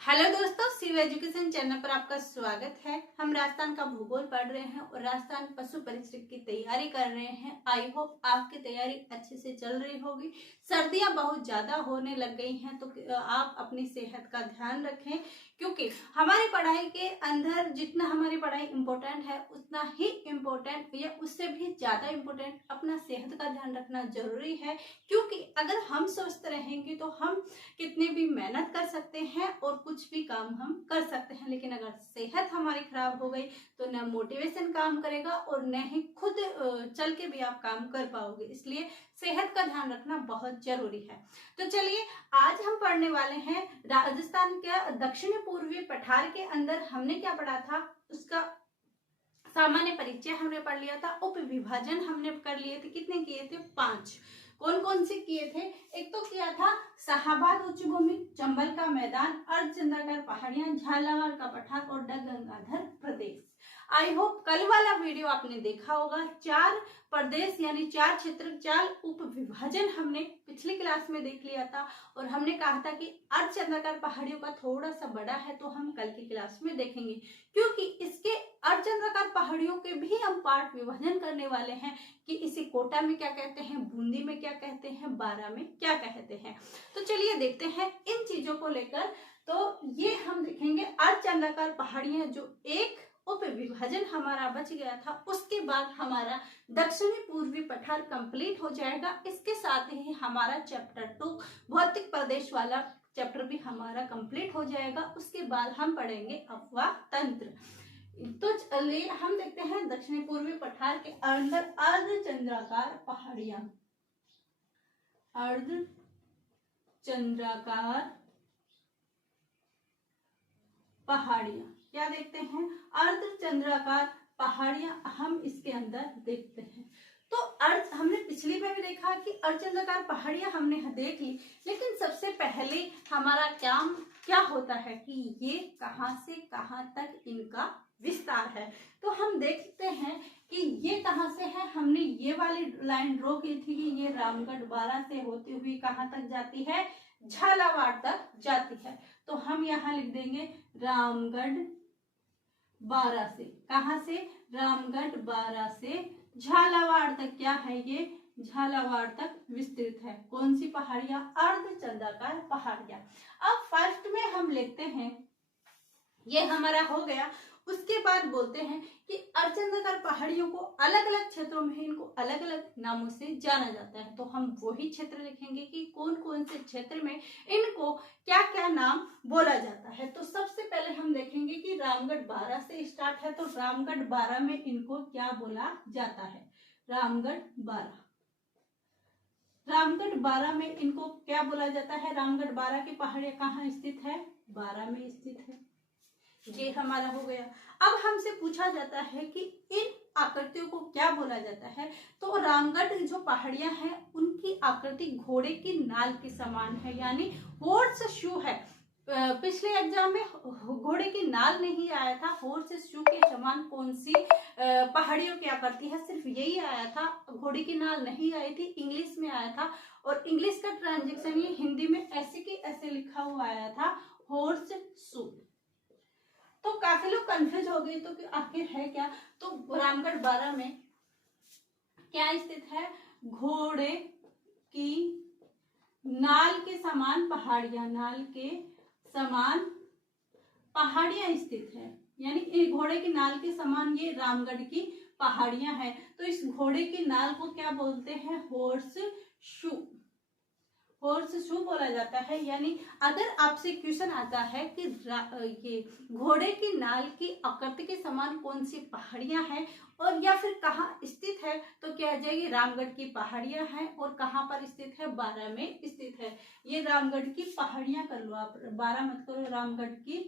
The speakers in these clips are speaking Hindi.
हेलो दोस्तों, शिव एजुकेशन चैनल पर आपका स्वागत है। हम राजस्थान का भूगोल पढ़ रहे हैं और राजस्थान पशु परीक्षक की तैयारी कर रहे हैं। आई होप आपकी तैयारी अच्छे से चल रही होगी। सर्दियां बहुत ज्यादा होने लग गई हैं, तो आप अपनी सेहत का ध्यान रखें, क्योंकि हमारी पढ़ाई के अंदर जितना हमारी पढ़ाई इम्पोर्टेंट है उतना ही इम्पोर्टेंट या उससे भी ज्यादा इम्पोर्टेंट अपना सेहत का ध्यान रखना जरूरी है। क्योंकि अगर हम स्वस्थ रहेंगे तो हम कितनी भी मेहनत कर सकते हैं और कुछ भी काम हम कर सकते हैं, लेकिन अगर सेहत हमारी खराब हो गई तो न मोटिवेशन काम करेगा और न ही खुद चल के भी आप काम कर पाओगे। इसलिए सेहत का ध्यान रखना बहुत जरूरी है। तो चलिए, आज हम पढ़ने वाले हैं राजस्थान के दक्षिण पूर्वी पठार के अंदर हमने क्या पढ़ा था, उसका सामान्य परिचय हमने पढ़ लिया था। उप विभाजन हमने कर लिए थे, कितने किए थे? 5। कौन कौन से किए थे? एक तो किया था शाहाबाद उच्च भूमि, चंबल का मैदान, अर्धचंद्राकार पहाड़ियां, झालावाड़ का पठार और गंगाधर प्रदेश। आई होप कल वाला वीडियो आपने देखा होगा। 4 प्रदेश यानी 4 क्षेत्र, 4 उप विभाजन हमने पिछली क्लास में देख लिया था और हमने कहा था कि अर्धचंद्राकार पहाड़ियों का थोड़ा सा बड़ा है, तो हम कल की क्लास में देखेंगे, क्योंकि इसके अर्धचंद्राकार पहाड़ियों के भी हम पार्ट विभाजन करने वाले हैं कि इसे कोटा में क्या कहते हैं, बूंदी में क्या कहते हैं, बारा में क्या कहते हैं। तो चलिए देखते हैं इन चीजों को लेकर। तो ये हम देखेंगे अर्धचंद्राकार पहाड़ियां, जो एक उप विभाजन हमारा बच गया था, उसके बाद हमारा दक्षिणी पूर्वी पठार कंप्लीट हो जाएगा। इसके साथ ही हमारा चैप्टर 2 भौतिक प्रदेश वाला चैप्टर भी हमारा कंप्लीट हो जाएगा। उसके बाद हम पढ़ेंगे अपवाह तंत्र। तो चलिए हम देखते हैं दक्षिणी पूर्वी पठार के अंदर अर्धचंद्राकार पहाड़ियां। अर्धचंद्राकार पहाड़ियां क्या देखते हैं? अर्धचंद्राकार पहाड़ियां हम इसके अंदर देखते हैं। तो अर्ध हमने पिछली में भी देखा कि अर्धचंद्राकार पहाड़ियां हमने देख ली, लेकिन सबसे पहले हमारा काम क्या होता है कि ये कहां से कहां तक इनका विस्तार है। तो हम देखते हैं कि ये कहां से है। हमने ये वाली लाइन ड्रॉ की थी कि ये रामगढ़ बारा से होती हुई कहां तक जाती है? झालावाड़ तक जाती है। तो हम यहाँ लिख देंगे रामगढ़ बारा से। कहां से? रामगढ़ बारा से झालावाड़ तक क्या है? ये झालावाड़ तक विस्तृत है। कौन सी पहाड़ियां? अर्धचंद्राकार पहाड़ियां। अब फर्स्ट में हम लिखते हैं, ये हमारा हो गया। उसके बाद बोलते हैं कि अर्धचंद्राकार पहाड़ियों को अलग अलग क्षेत्रों में इनको अलग अलग नामों से जाना जाता है। तो हम वही क्षेत्र लिखेंगे कि कौन कौन से क्षेत्र में इनको क्या क्या नाम बोला जाता है। तो सबसे पहले हम देखेंगे कि रामगढ़ बारा से स्टार्ट है, तो रामगढ़ बारा में इनको क्या बोला जाता है? रामगढ़ बारा। रामगढ़ बारा में इनको क्या बोला जाता है? रामगढ़ बारा की पहाड़ियां कहाँ स्थित है? बारा में स्थित है। ये हमारा हो गया। अब हमसे पूछा जाता है कि इन आकृतियों को क्या बोला जाता है। तो रामगढ़ जो पहाड़ियां हैं उनकी आकृति घोड़े की नाल के समान है, यानी हॉर्स शू है। पिछले एग्जाम में घोड़े की नाल नहीं आया था, हॉर्स शू के समान कौन सी पहाड़ियों की आकृति है, सिर्फ यही आया था। घोड़े की नाल नहीं आई थी, इंग्लिश में आया था और इंग्लिश का ट्रांजेक्शन ये हिंदी में ऐसे के ऐसे लिखा हुआ आया था, हॉर्स शू। तो काफी लोग कंफ्यूज हो गए तो कि आखिर है क्या। तो रामगढ़ बारा में क्या स्थित है? घोड़े की नाल के समान पहाड़ियां, नाल के समान पहाड़ियां स्थित है, यानी घोड़े की नाल के समान ये रामगढ़ की पहाड़ियां हैं। तो इस घोड़े की नाल को क्या बोलते हैं? Horse shoe. हॉर्स शू बोला जाता है। यानी अगर आपसे क्वेश्चन आता है कि ये घोड़े की नाल की आकृति के समान कौन सी पहाड़ियां हैं और या फिर कहाँ स्थित है, तो क्या आ जाएगी? रामगढ़ की पहाड़ियां हैं। और कहाँ पर स्थित है? बारा में स्थित है। ये रामगढ़ की पहाड़ियां कर लो आप, बारा मत करो, रामगढ़ की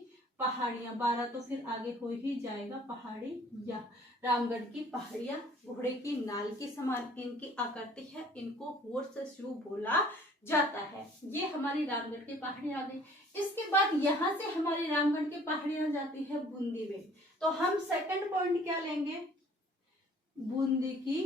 पहाड़ियां। बारा तो फिर आगे हो ही जाएगा पहाड़ी। या रामगढ़ की पहाड़ियां घोड़े की नाल की समान इनकी आकृति है, इनको हॉर्स शू बोला जाता है। ये हमारी रामगढ़ की पहाड़ियां आ गई। इसके बाद यहाँ से हमारी रामगढ़ की पहाड़ियां जाती है बूंदी में। तो हम सेकंड पॉइंट क्या लेंगे? बूंदी की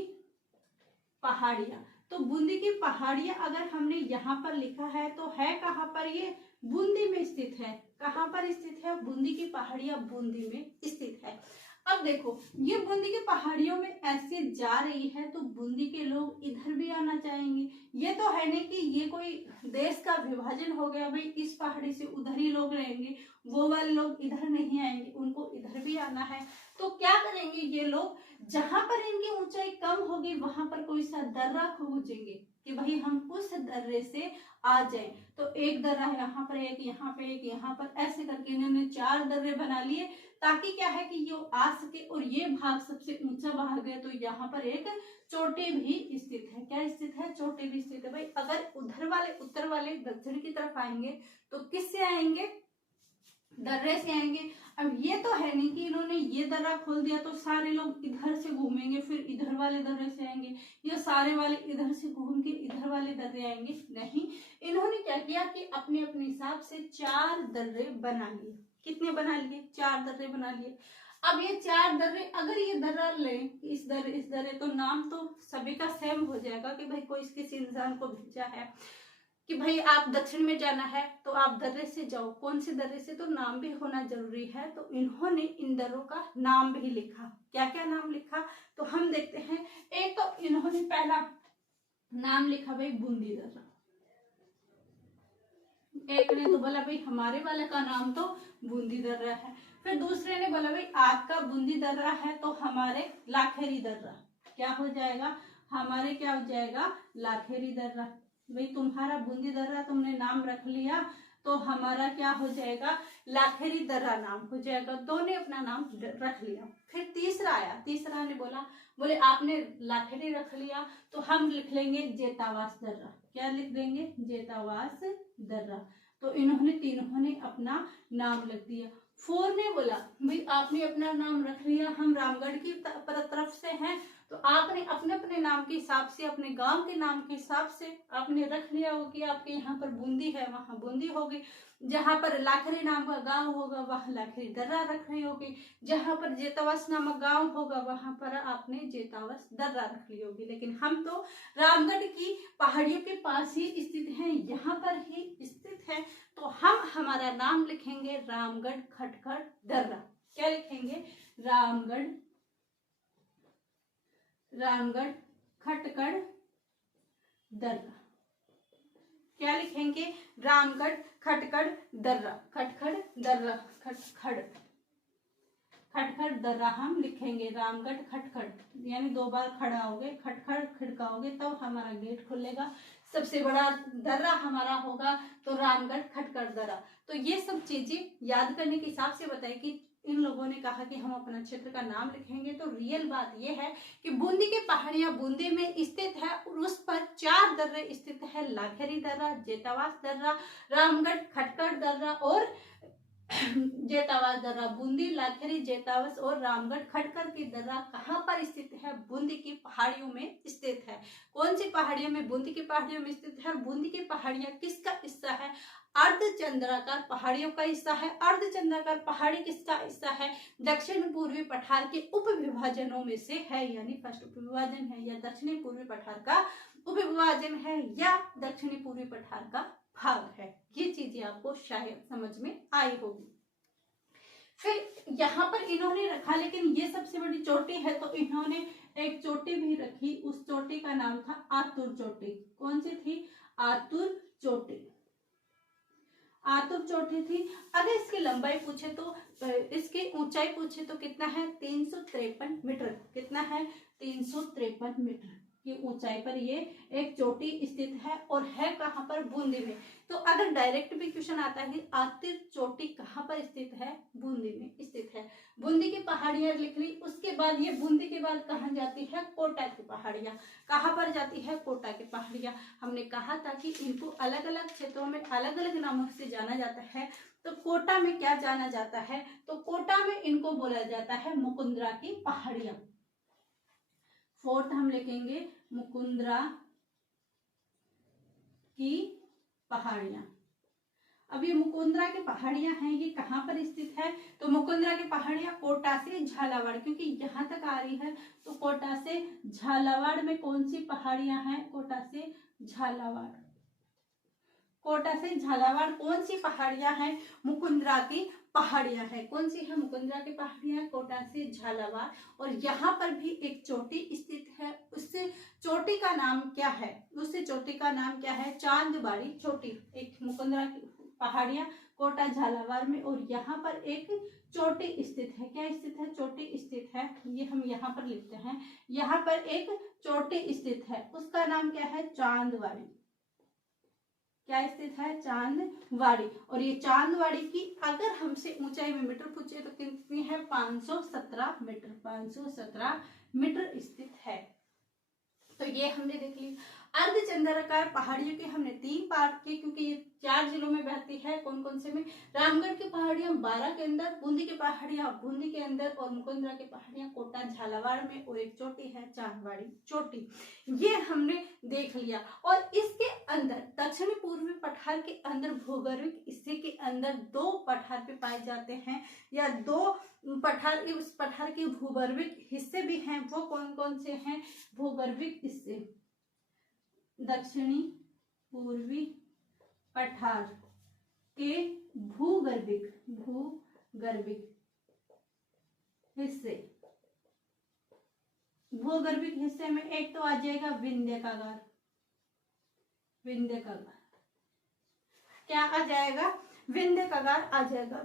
पहाड़ियां। तो बूंदी की पहाड़ियां अगर हमने यहाँ पर लिखा है तो है कहाँ पर? ये बूंदी में स्थित है। कहाँ पर स्थित है? बूंदी की पहाड़ियां बूंदी में स्थित है। अब देखो, ये बूंदी की पहाड़ियों में ऐसे जा रही है तो बूंदी के लोग इधर भी आना चाहेंगे। ये तो है नहीं कि ये कोई देश का विभाजन हो गया, भाई इस पहाड़ी से उधर ही लोग रहेंगे, वो वाले लोग इधर नहीं आएंगे, उनको इधर भी आना है। तो क्या करेंगे ये लोग, जहां पर इनकी ऊंचाई कम होगी वहां पर कोई सा दर्रा खोजेंगे कि भाई हम उस दर्रे से आ जाएं। तो एक दर्रा यहाँ पर, एक यहाँ पे, एक यहाँ पर, ऐसे करके इन्होंने 4 दर्रे बना लिए, ताकि क्या है कि ये आ सके। और ये भाग सबसे ऊंचा भाग है, तो यहाँ पर एक चोटी भी स्थित है। क्या स्थित है? चोटी भी स्थित है। भाई अगर उधर वाले, उत्तर वाले दक्षिण की तरफ आएंगे तो किससे आएंगे? दर्रे से आएंगे। अब ये तो है नहीं कि इन्होंने ये दर्रा खोल दिया तो सारे लोग इधर से घूमेंगे फिर इधर वाले दर्रे से आएंगे, या सारे वाले इधर से घूम के इधर वाले दर्रे आएंगे। नहीं, इन्होंने क्या किया कि अपने अपने हिसाब से 4 दर्रे बना लिए। कितने बना लिए? 4 दर्रे बना लिए। अब ये 4 दर्रे, अगर ये दर्रा ले इस दर्रे, तो नाम तो सभी का सेम हो जाएगा कि भाई कोई किसी इंसान को भेजा है कि भाई आप दक्षिण में जाना है तो आप दर्रे से जाओ। कौन से दर्रे से? तो नाम भी होना जरूरी है। तो इन्होंने इन दर्रों का नाम भी लिखा। क्या क्या नाम लिखा? तो हम देखते हैं। एक तो इन्होंने पहला नाम लिखा भाई बूंदी दर्रा। एक ने तो बोला भाई हमारे वाले का नाम तो बूंदी दर्रा है। फिर दूसरे ने बोला भाई आपका बूंदी दर्रा है तो हमारे लाखेरी दर्रा। क्या हो जाएगा? हमारे क्या हो जाएगा? लाखेरी दर्रा। भाई तुम्हारा बूंदी दर्रा तुमने नाम रख लिया तो हमारा क्या हो जाएगा? लाखेरी दर्रा नाम हो जाएगा। दो ने अपना नाम रख लिया। फिर तीसरा आया, तीसरा ने बोले आपने लाखेरी रख लिया तो हम लिख लेंगे जेतावास दर्रा। क्या लिख देंगे? जेतावास दर्रा। तो इन्होंने तीनों ने अपना नाम लिख दिया। 4 ने बोला भाई आपने अपना नाम रख लिया, हम रामगढ़ की तरफ से हैं तो आपने अपने अपने नाम के हिसाब से, अपने गांव के नाम के हिसाब से आपने रख लिया हो कि आपके यहाँ पर बूंदी है वहां बूंदी होगी, जहां पर लाखरी नाम का गांव होगा वहां लाखरी दर्रा रख रही होगी, जहां पर जेतावास नामक गांव होगा वहां पर आपने जेतावास दर्रा रख ली होगी। लेकिन हम तो रामगढ़ की पहाड़ियों के पास ही स्थित हैं, यहाँ पर ही स्थित है, तो हम हमारा नाम लिखेंगे रामगढ़ खटखड़ दर्रा। क्या लिखेंगे? रामगढ़ खटखड़ दर्रा। क्या लिखेंगे? रामगढ़ खटखड़ दर्रा। खटखड़ दर्रा, खटखड़ दर्रा हम लिखेंगे। रामगढ़ खटखड़, यानी 2 बार खड़ा होगे, खटखड़ खिड़काओगे तब हमारा गेट खुलेगा। सबसे बड़ा दर्रा हमारा होगा तो रामगढ़ खटखड़ दर्रा। तो ये सब चीजें याद करने के हिसाब से बताइए कि इन लोगों ने कहा कि हम अपना क्षेत्र का नाम लिखेंगे। तो रियल बात यह है कि बूंदी की पहाड़ियां बूंदी में स्थित है और उस पर 4 दर्रे स्थित है। लाखेरी दर्रा, जेतावास दर्रा, रामगढ़ खटखड़ दर्रा और जेतावास दर्रा। बूंदी, लाखेरी, जेतावास और रामगढ़ खटखड़ की दर्रा कहाँ पर स्थित है? बूंदी की पहाड़ियों में स्थित है। कौन सी पहाड़ियों में? बूंदी की पहाड़ियों में स्थित है। और बूंदी की पहाड़ियां किसका हिस्सा है? अर्धचंद्राकार पहाड़ियों का हिस्सा है। अर्धचंद्राकार पहाड़ी किसका हिस्सा है? दक्षिण पूर्वी पठार के उप विभाजनों में से है, यानी फर्स्ट उप विभाजन है, या दक्षिणी पूर्वी पठार का उप विभाजन है, या दक्षिणी पूर्वी पठार का भाग है। ये चीजें आपको शायद समझ में आई होगी। फिर यहाँ पर इन्होंने रखा, लेकिन ये सबसे बड़ी चोटी है तो इन्होंने एक चोटी भी रखी। उस चोटी का नाम था आतुर चोटी। कौन सी थी? आतुर चोटी। आतुर चोटी थी। अगर इसकी लंबाई पूछे तो, इसकी ऊंचाई पूछे तो कितना है? 353 मीटर। कितना है? 353 मीटर की ऊंचाई पर ये एक चोटी स्थित है और है कहाँ पर? बूंदी में। तो अगर डायरेक्ट भी क्वेश्चन आता है आतिर चोटी कहाँ पर स्थित है? बूंदी में स्थित है। बूंदी की पहाड़ियां लिख ली। उसके बाद ये बूंदी के बाद कहाँ जाती है? कोटा की पहाड़ियां। कहाँ पर जाती है? कोटा की पहाड़ियां। हमने कहा था कि इनको अलग अलग क्षेत्रों में अलग अलग नामों से जाना जाता है। तो कोटा में क्या जाना जाता है? तो कोटा में इनको बोला जाता है मुकुंदरा की पहाड़ियां। 4th हम लिखेंगे मुकुंदरा की पहाड़ियां। अब ये मुकुंदरा की पहाड़ियां हैं, ये कहाँ पर स्थित है? तो मुकुंदरा की पहाड़ियां कोटा से झालावाड़, क्योंकि यहाँ तक आ रही है तो कोटा से झालावाड़ में कौन सी पहाड़ियां हैं? कोटा से झालावाड़। कोटा से झालावाड़ कौन सी पहाड़ियां हैं? मुकुंदरा की पहाड़ियां हैं। कौन सी है? मुकुंदरा की पहाड़ियां, कोटा से झालावाड़। और यहाँ पर भी एक चोटी स्थित है, उससे चोटी का नाम क्या है? उससे चोटी का नाम क्या है? चांदबाड़ी चोटी। एक मुकुंदरा की पहाड़ियां कोटा झालावाड़ में, और यहाँ पर एक चोटी स्थित है। क्या स्थित है? चोटी स्थित है। ये हम यहाँ पर लिखते हैं, यहाँ पर एक चोटी स्थित है, उसका नाम क्या है? चांदवाड़ी। क्या स्थित है? चांदवाड़ी। और ये चांदवाड़ी की अगर हमसे ऊंचाई में मीटर पूछे तो कितनी है? 517 मीटर। 517 मीटर स्थित है। तो ये हमने देख ली। अर्धचंद्राकार पहाड़ियों के हमने 3 पार्ट किए, क्योंकि ये 4 जिलों में बहती है। कौन कौन से में? रामगढ़ की पहाड़ियां 12 के अंदर, बूंदी की पहाड़ियां बूंदी के अंदर, और मुकुंदरा की पहाड़ियां कोटा झालावाड़ में, और एक चोटी है चांदवाड़ी चोटी। ये हमने देख लिया। और इसके अंदर दक्षिणी पूर्वी पठार के अंदर भूगर्भिक हिस्से के अंदर 2 पठार पे पाए जाते हैं, या 2 पठार, उस पठार के भूगर्भिक हिस्से भी हैं। वो कौन कौन से हैं? भूगर्भिक हिस्से दक्षिणी पूर्वी पठार के भूगर्भिक हिस्से। भूगर्भिक हिस्से में एक तो आ जाएगा विंध्य कागार। विंध्य कागार क्या आ जाएगा? विंध्य कागार आ जाएगा।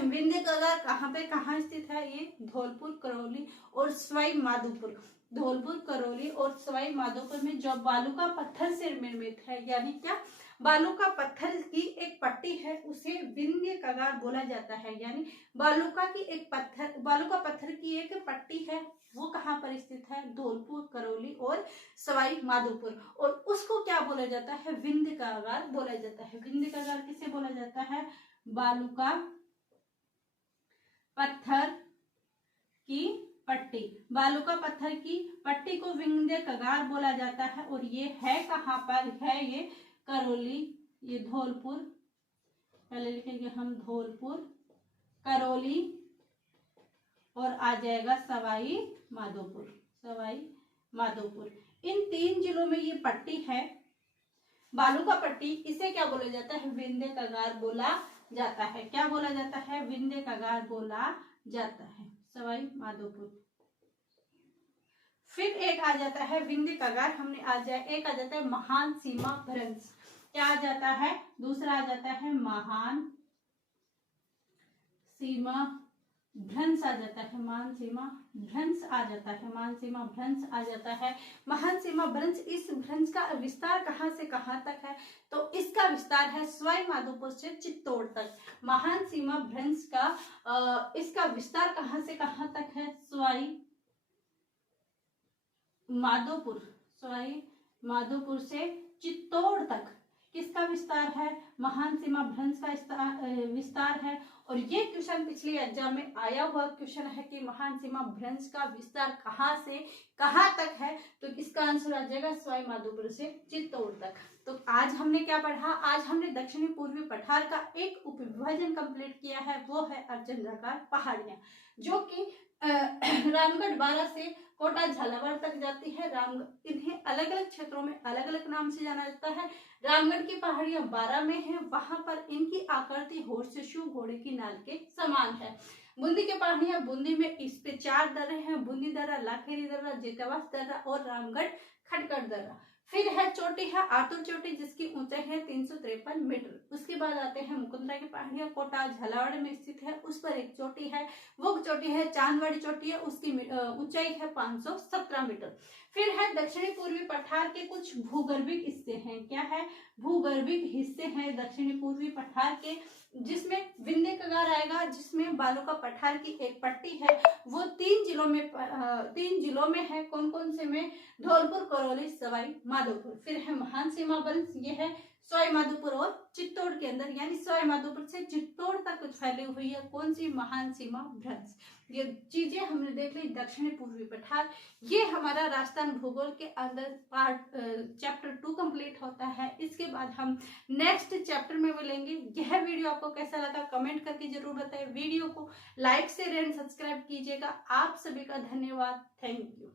विंध्य कागार कहाँ पे, कहाँ स्थित है? ये धौलपुर, करौली और सवाई माधोपुर। धौलपुर, करौली और सवाई माधोपुर में जो बालू का पत्थर से निर्मित है, यानी क्या? बालू का पत्थर की एक पट्टी है, उसे विंध्य कागार बोला जाता है। यानी बालू का पत्थर की एक पट्टी है, वो कहाँ पर स्थित है? धौलपुर, करौली और सवाई माधोपुर। और उसको क्या बोला जाता है? विंध्य कागार बोला जाता है। विंध्य कागार किसे बोला जाता है? बालू का पत्थर की पट्टी। बालू का पत्थर की पट्टी को विंध्य कागार बोला जाता है। और ये है कहाँ पर है? ये करौली, ये धौलपुर, पहले लिखेंगे हम धौलपुर, करौली और आ जाएगा सवाई माधोपुर। सवाई माधोपुर, इन 3 जिलों में ये पट्टी है, बालू का पट्टी। इसे क्या बोला जाता है? विंध्य कागार बोला जाता है। क्या बोला जाता है? विंध्य कागार बोला जाता है। सवाई माधोपुर। फिर एक आ जाता है विंध्य कागार, हमने एक आ जाता है महान सीमा भ्रंश। क्या आ जाता है? दूसरा आ जाता है महान सीमा भ्रंश आ जाता है। महान सीमा भ्रंश आ जाता है। महान सीमा भ्रंश आ जाता है। महान सीमा भ्रंश, इस भ्रंश का विस्तार कहाँ से कहाँ तक है? तो इसका विस्तार है सवाई माधोपुर से चित्तौड़ तक। महान सीमा भ्रंश का इसका विस्तार कहाँ से कहाँ तक है? सवाई माधोपुर से चित्तौड़ तक किसका विस्तार है? महान सीमा भ्रंश का विस्तार है। और ये क्वेश्चन पिछले एग्जाम में आया हुआ क्वेश्चन है कि महान सीमा भ्रंश का विस्तार कहाँ से कहाँ तक है? तो इसका आंसर आ जाएगा सवाई माधोपुर से चित्तौड़ तक। तो आज हमने क्या पढ़ा? आज हमने दक्षिणी पूर्वी पठार का एक उपविभाजन कंप्लीट किया है, वो है अर्धचंद्राकार पहाड़ियां, जो कि रामगढ़ 12 से कोटा झालावाड़ तक जाती है। इन्हें अलग अलग क्षेत्रों में अलग अलग नाम से जाना जाता है। रामगढ़ की पहाड़ियां 12 में है, वहां पर इनकी आकृति होर्सशू घोड़े की नाल के समान है। बूंदी की पहाड़ियां, बूंदी में इस पे 4 दर्रे हैं, बूंदी दर्रा, लाखेरी दर्रा, जेतावास दर्रा और रामगढ़ खटगढ़ दर्रा। फिर है चोटी है आतुर चोटी, जिसकी ऊंचाई है 353 मीटर। उसके बाद आते हैं मुकुंदरा की पहाड़ियां, कोटा झालावाड़ में स्थित है, उस पर एक चोटी है, वो चोटी है चांदवाड़ी चोटी है, उसकी ऊंचाई है 517 मीटर। फिर है दक्षिणी पूर्वी पठार के कुछ भूगर्भिक हिस्से हैं। क्या है? भूगर्भिक हिस्से हैं दक्षिणी पूर्वी पठार के, जिसमें विंध्य कागार आएगा, जिसमें बालू का पठार की एक पट्टी है, वो 3 जिलों में है। कौन कौन से में? धौलपुर, करौली, सवाई माधोपुर। फिर है महान सीमा भ्रंश, ये है सवाई माधोपुर और चित्तौड़ के अंदर, यानी सवाई माधोपुर से चित्तौड़ तक फैली हुई है कौन सी? महान सीमा भ्रंश। ये चीजें हमने देख ली। दक्षिणी पूर्वी पठार, ये हमारा राजस्थान भूगोल के अंदर चैप्टर 2 कंप्लीट होता है। इसके बाद हम नेक्स्ट चैप्टर में मिलेंगे। यह वीडियो आपको कैसा लगा कमेंट करके जरूर बताएं। वीडियो को लाइक शेयर एंड सब्सक्राइब कीजिएगा। आप सभी का धन्यवाद। Thank you.